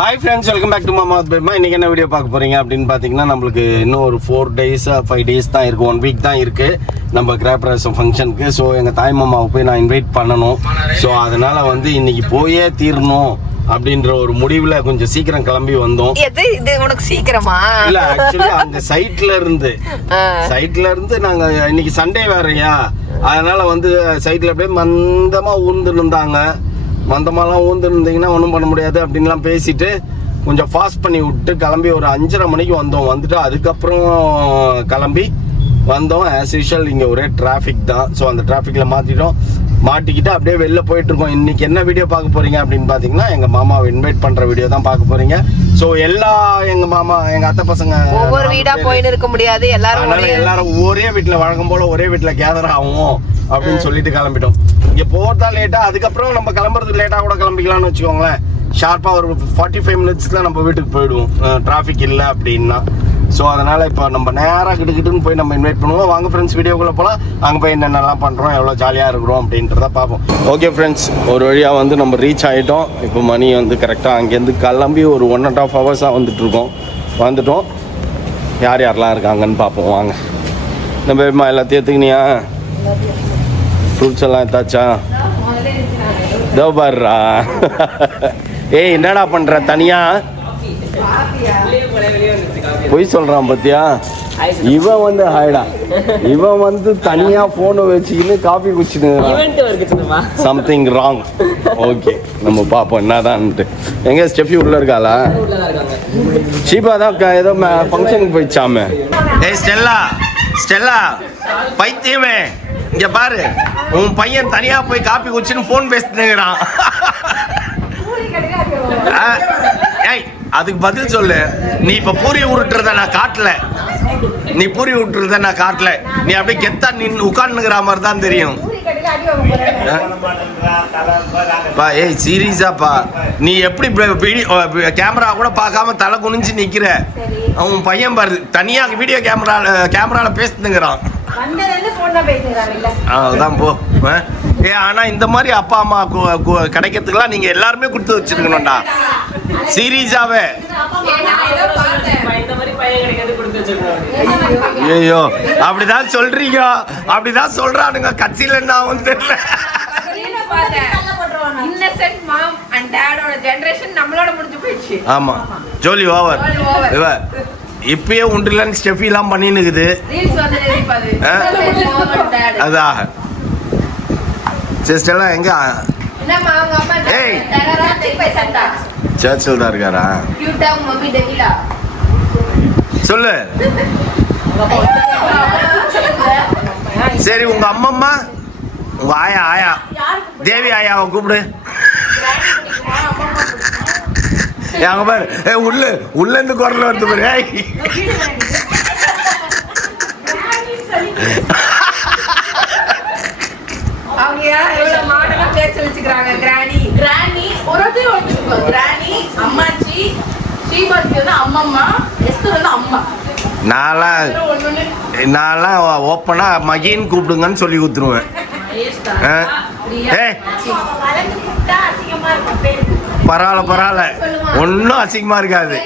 Hi friends, welcome back to Mama Bedma. இன்னைக்கு என்ன video பார்க்க போறீங்க அப்படின்னு பார்த்தீங்கன்னா நம்மளுக்கு இன்னும் ஒரு 4 days 5 days தான் இருக்கு, 1 week தான் இருக்கு நம்ம கிராப்ரேசம் ஃபங்க்ஷனுக்கு. ஸோ எங்கள் தாய் மாமாவை போய் நான் இன்வைட் பண்ணணும். ஸோ அதனால வந்து இன்னைக்கு போயே தீரணும் அப்படின்ற ஒரு முடிவுல கொஞ்சம் சீக்கிரம் கிளம்பி வந்தோம். இது உனக்கு சீக்கிரமா இல்ல, ஆக்சுவலி அந்த சைட்ல இருந்து நாங்க இன்னைக்கு சண்டே வேறயா, அதனால வந்து சைட்ல அப்படியே மந்தமா ஊர்ந்து இருந்தாங்க. மந்தமாலாம் ஊர்ந்துருந்தீங்கன்னா ஒன்றும் பண்ண முடியாது அப்படின்லாம் பேசிட்டு கொஞ்சம் ஃபாஸ்ட் பண்ணி விட்டு கிளம்பி ஒரு 5:30 மணிக்கு வந்தோம். வந்துட்டு அதுக்கப்புறம் கிளம்பி வந்தோம். ஆஸ் யூஷுவல் இங்கே ஒரே டிராஃபிக் தான். ஸோ அந்த டிராஃபிக்கில் மாட்டிக்கிட்டு அப்படியே வெளில போயிட்டு இருக்கோம். இன்னைக்கு என்ன வீடியோ பார்க்க போறீங்க அப்படின்னு பார்த்தீங்கன்னா எங்கள் மாமாவை இன்வைட் பண்ணுற வீடியோ தான் பார்க்க போறீங்க. ஸோ எங்கள் மாமா எங்கள் அத்தை பசங்க ஒவ்வொரு வீடா போயின்னு இருக்க முடியாது, எல்லாரும் ஒரே வீட்டில் வழக்கம் போல ஒரே வீட்டில் கேதர் ஆகும் அப்படின்னு சொல்லிட்டு கிளம்பிட்டோம். இங்கே போகிறதா லேட்டாக, அதுக்கப்புறம் நம்ம கிளம்புறதுக்கு லேட்டாக கூட கிளம்பிக்கலாம்னு வச்சுக்கோங்களேன். ஷார்ப்பாக ஒரு 45 மினிட்ஸில் நம்ம வீட்டுக்கு போயிடுவோம், டிராஃபிக் இல்லை அப்படின்னா. ஸோ அதனால் இப்போ நம்ம நேராக கிட்டுக்கிட்டுன்னு போய் நம்ம இன்வைட் பண்ணுவோம். வாங்க ஃப்ரெண்ட்ஸ், வீடியோக்குள்ளே போகலாம். அங்கே போய் என்னென்னலாம் பண்ணுறோம், எவ்வளோ ஜாலியாக இருக்கிறோம் அப்படின்றத பார்ப்போம். ஓகே ஃப்ரெண்ட்ஸ், ஒரு வழியாக வந்து நம்ம ரீச் ஆகிட்டோம். இப்போ மணி வந்து கரெக்டாக அங்கேருந்து கிளம்பி ஒரு 1.5 ஹவர்ஸாக வந்துட்டோம். யார் யாரெல்லாம் இருக்காங்கன்னு பார்ப்போம். வாங்க. நம்ம எல்லாத்தையும் எடுத்துக்கினியா? ஃப்ரூட்ஸ் எல்லாம் எடுத்தாச்சா? இதோ பாருடா. ஏய், என்னடா பண்ணுற தனியா? பொய் சொல்றான் பத்தியா? இவன் வந்து ஹாய்டா, இவன் வந்து தனியா போனை வச்சுக்கின்னு காஃபி குடிச்சுன்னு சம்திங் ராங். ஓகே, நம்ம பார்ப்போம் என்னதான்ட்டு. எங்க ஸ்டெஃபி உள்ள இருக்காளா? ஷீபா தான் ஏதோ ஃபங்க்ஷனுக்கு போயிடுச்சாமே. ஏய் ஸ்டெல்லா பைத்தியமே, இங்க பாரு, உன் பையன் தனியா போய் காப்பி குடிச்சுன்னு போன் பேசிட்டுங்கிறான். ஏய், அதுக்கு பதில் சொல்லு. நீ இப்ப பூரி உருட்டுறத நான் காட்டல, நீ அப்படியே கெத்தா நின்று உட்கார்ந்துக்கிற மாதிரி தான் தெரியும். ஏய் சீரியஸாப்பா, நீ எப்படி கேமரா கூட பார்க்காம தலை குனிஞ்சு நிக்கிற? அவன் பையன் பாரு தனியா வீடியோ கேமரால பேசுதுங்கிறான். அதான் போ. ஆனா இந்த மாதிரி அப்பா அம்மா கிடைக்கிறதுக்குலாம் நீங்க எல்லாருமே கொடுத்து வச்சிருக்கணும்டா, சீரியஸாவே. ஐயோ, அப்படிதான் சொல்றீங்க, அப்படிதான் சொல்றானுங்க. கட்சியில என்ன ஆகும் தெரியல. ஆமா, ஜோலி ஓவர். இப்பயே உண்டுலன்னு ஸ்டெஃபி எல்லாம் பண்ணினுக்குது. அதான் சிஸ்டர்லாம் எங்க? ஏய், சர்ச்சில் தான் இருக்காரா? சொல்லு. சரி, உங்க அம்மம்மா, உங்க ஆயா தேவி ஆயாவை கூப்பிடு. அங்க பாரு, உள்ள இருந்து குரல் வருது பாரு. நான் ஓப்பனா மகின்னு கூப்பிடுங்கன்னு சொல்லி கொடுத்துருவேன். பரவாயில்ல, ஒன்னும் அசிங்கமா இருக்காது.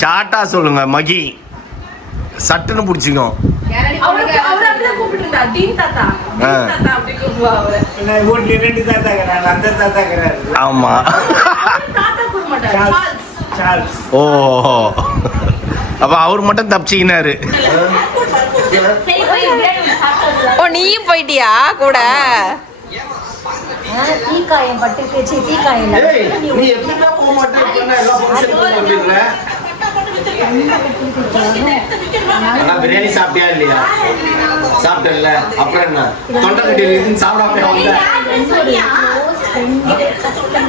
ஷார்ட்டா சொல்லுங்க, மகி சட்டுன்னு பிடிச்சிக்கோ. ஆமா. ஓ, அப்ப அவர் மட்டும் தப்பிச்சிக்கினாரு. ஓ, நீயும் போயிட்டியா கூட? பிரியாணி சாப்பிட்டியா இல்லையா? சாப்பிட்டல, அப்புறம் என்ன தொண்டை கட்டி சாப்பிடாம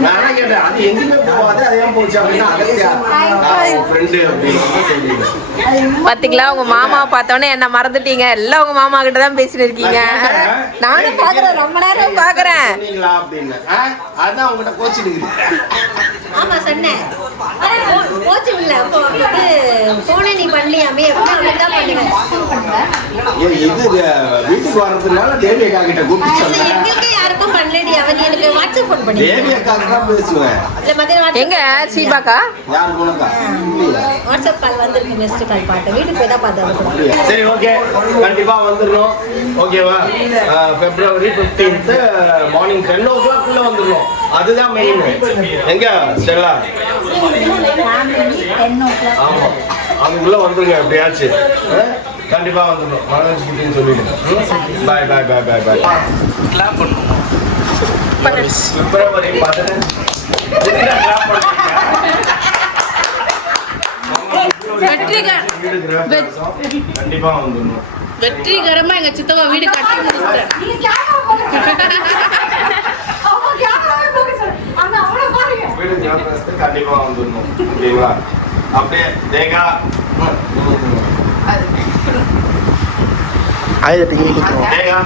நான் கேட்டேன். அது எதுவுமே போகாது, அதே போச்சு அப்படின்னா பாத்தீங்களா? உங்க மாமா பார்த்தோன்னே என்ன மறந்துட்டீங்க. எல்லாம் உங்க மாமா கிட்ட தான் பேசிட்டு இருக்கீங்க. நானும் பாக்குறேன், ரொம்ப நேரம் பாக்குறேன். அதான் உங்ககிட்ட கோச்சிட்டு. ஆமா சொன்னேன், கோச்சு இல்ல போனே நீ பண்ணலையாமே. வீட்டுக்கு வரதுனால தேவி அக்கா கிட்ட கூப்பிட்டு எங்களுக்கு யாருக்கும் பண்ணலடி. அவன் எனக்கு வாட்ஸ்அப் பண்ணி தேவி அக்காக்கு தான் பேசுவேன். இல்ல மத்தியானம் எங்க சீபாக்கா யாரு போனக்கா? வாட்ஸ்அப் கால் வந்திருக்கு, மிஸ்டு கால் பார்த்தேன், வீட்டுக்கு போய் தான் பார்த்தேன். சரி ஓகே, கண்டிப்பா வந்துடணும். ஓகேவா? February 15th மார்னிங் 10 o'clock வந்துடணும். அதுதான் மெயின். எங்க ஸ்டெல்லா? ஆமா, அதுக்குள்ள வந்துருங்க எப்படியாச்சு. கண்டிப்பா வந்துடணும். மனோஜ் சொல்லிடுங்க. பாய் பாய் பாய் பாய் பாய். கிளாப் பண்ணுவோம். February 15 கிளாப் பண்ணுங்க. கண்டிப்பா வந்துடணும். வெற்றிகரமா எங்க சித்தப்பா வீடு கட்டி முடிச்சிட்டேன். வீடு கிளம்புறதுக்கு கண்டிப்பா வந்துடணும். ஓகேங்களா? அப்படியே தேகா தேகா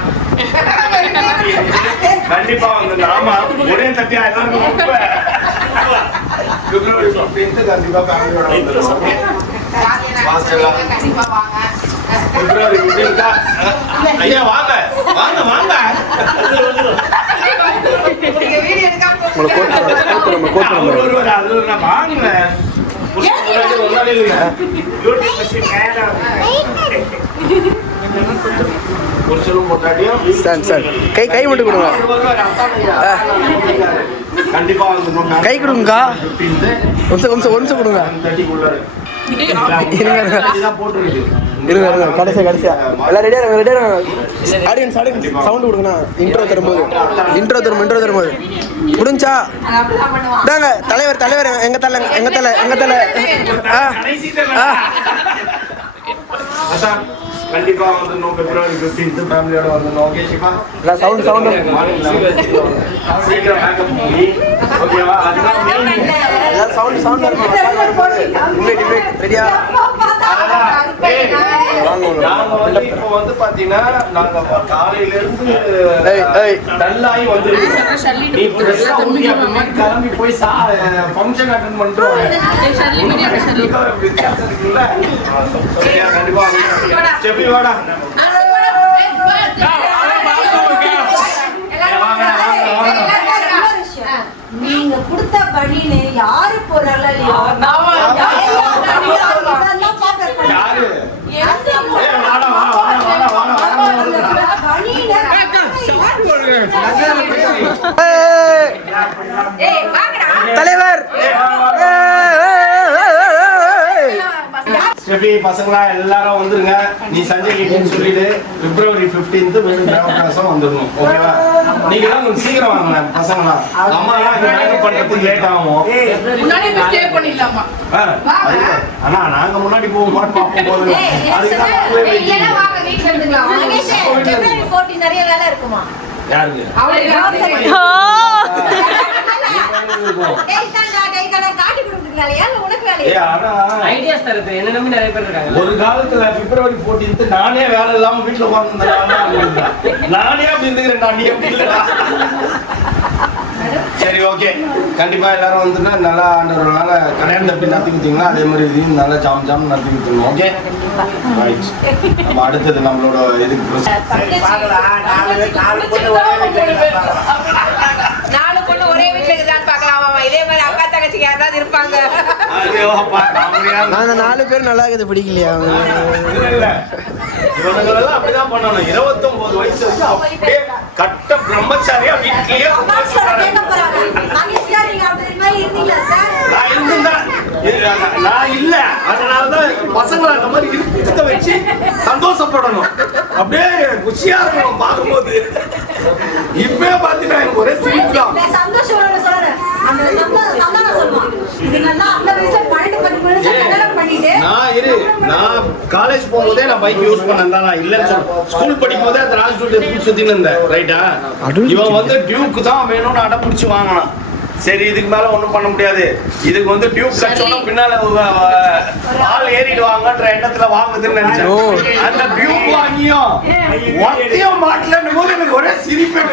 கண்டிப்பா வந்துடணும். ஆமா, ஒரே தட்டியா எல்லாருக்கும் February 15th கண்டிப்பா ஃபேமிலியோட வந்துடணும். February 15th ஐயா வாங்க வாங்க வாங்க. கை மட்டும் கொடுங்க. கண்டிப்பா கை கொடுங்கக்கா. ஒரு நிமிஷம் கொடுங்க. இருங்க கடைசியா எல்லாம் ரெடியா ஆடியன்ஸ் சவுண்ட் கொடுங்கண்ணா. இன்ட்ரோ தரும்போது முடிஞ்சா தாங்க. தலைவர் எங்க தலை கண்டிப்பா வந்துடணும். February 15th ஃபேமிலியோட வந்துடணும். ஓகே சிவா? சவுண்ட் சீக்கிரம் மேக்கப் பண்ணி ஓகேவா? அதுதான் சவுண்ட் ரெடியா? நாங்க வந்து இப்போ வந்து பாத்தீங்கன்னா நாங்க காலையில இருந்து டல்லாகி வந்துருக்கோம். நீ ஃப்ரெஷ்ஷா கிளம்பி போய் ஃபங்க்ஷன் அட்டெண்ட் பண்றோம். வித்தியாசம் இருக்குல்ல? கண்டிப்பா செப்பி வாடா. நீங்க கொடுத்த பணியில யாரு போறாங்க இல்லையோ யாரு? தலைவர் ஸ்டெஃபி பசங்களா எல்லாரும் வந்துருங்க. நீ சஞ்சய் கிட்டேன்னு சொல்லிட்டு February 15th வீடு கிராமப்பிரவேசம் வந்துடணும். ஓகேவா? நீங்க தான் கொஞ்சம் சீக்கிரம் வாங்க பசங்களா. அம்மா எல்லாம் மேக்கப் பண்றதுக்கு லேட் ஆகும். ஆனா நாங்க முன்னாடி போகும் போது பார்க்கும் போது நிறைய வேலை இருக்குமா? யாருக்கு? ஒரு காலத்துல February 14th நானே வேலை இல்லாம வீட்டுல உட்கார்ந்து நானே அப்படி இருந்துக்கிறேன். நீ எப்படி இல்லடா? சரி ஓகே, கண்டிப்பா எல்லாரும் வந்துன்னா நல்லா ஆண்டவர்களால கல்யாணம் எப்படி நடத்தி கொடுத்தீங்களா அதே மாதிரி இதையும் நல்லா ஜாம் நடத்தி கொடுத்துருவோம். Okay right. நம்ம அடுத்தது நம்மளோட இதுக்கு நாலு பொண்ணு ஒரே வீட்டுல இருக்குதான்னு பாக்கலாமா? இதே மாதிரி அக்கா தங்கச்சிக்கு யாராவது இருப்பாங்க. அந்த 4 பேர் நல்லா இருக்குது பிடிக்கலையா? இவங்களெல்லாம் அப்படிதான் பண்ணணும். 29 வயசு வரைக்கும் அப்படியே கட்ட பிரம்மச்சாரியா வீட்லயே நான் இல்ல. அதனாலதான் பசங்களை அந்த மாதிரி இருக்க வச்சு சந்தோஷப்படணும். அப்படியே குஷியா இருக்கணும் பார்க்கும்போது. இப்பவே பாத்தீங்கன்னா எனக்கு ஒரே சிரிக்கலாம். நான் காலேஜ் போகும்போதே நான் பைக் யூஸ் பண்ணேன். நான் இல்லைன்னு சொல்ல. ஸ்கூல் படிக்கும் போதே அந்த ராஜ் சுத்தின்னு இருந்தேன். ரைட்டா? இவன் வந்து டியூக்கு தான் வேணும்னு அடம் பிடிச்சி வாங்கினான். சரி இதுக்கு மேல ஒண்ணும் பண்ண முடியாது. இதுக்கு வந்து டியூப் கட்சோட பின்னால ஆள் ஏறிடுவாங்கன்ற எண்ணத்துல வாங்குதுன்னு நினைச்சேன். அந்த டியூப் வாங்கியும் ஒத்தையும் மாட்டலன்னு போது எனக்கு ஒரே சிரிப்பு.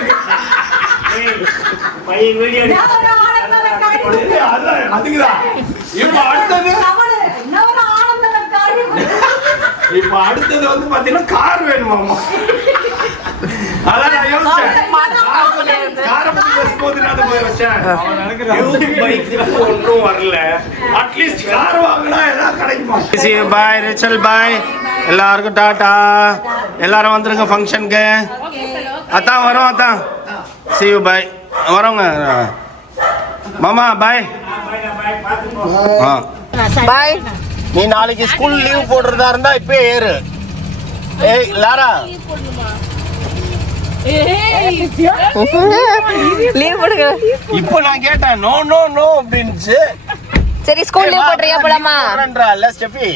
அதுக்குதான் இப்ப அடுத்தது வந்து பாத்தீங்கன்னா கார் வேணுமாமா. அதான் நான் யோசிச்சேன். காரப்பட்டி பேசும்போது நான் போய் வச்சேன். பைக்கு ஒன்றும் வரல. அட்லீஸ்ட் கார் வாங்கினா ஏதாவது கிடைக்குமா? பாய் ரிச்சல் பாய். எல்லாருக்கும் டாடா. எல்லாரும் வந்துருங்க ஃபங்க்ஷனுக்கு. அதான் வரோம் அதான். see you பாய். வரோங்க மாமா பாய். பாய். நீ நாளைக்கு ஸ்கூல் லீவ் போடுறதா இருந்தா இப்ப ஏறு. ஏய் லாரா லீவ் போடுங்க. இப்போ நான் கேட்டேன் நோ நோ நோ அப்படின்னுச்சு. சரி ஸ்கூல் லீவ் போடுறியா போலாமா? போறேன்றா ஸ்டெஃபி.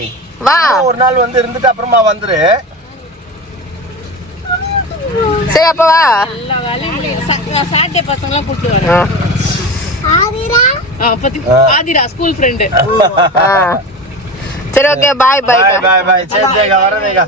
வா ஒரு நாள் வந்து இருந்துட்டு அப்புறமா வந்துரு. சரி அப்ப வா. சாட்டர்டே பசங்களாம் கூப்பிட்டு வரேன். Athira school friend. சரி okay bye bye bye bye bye. சரி வரதேகா.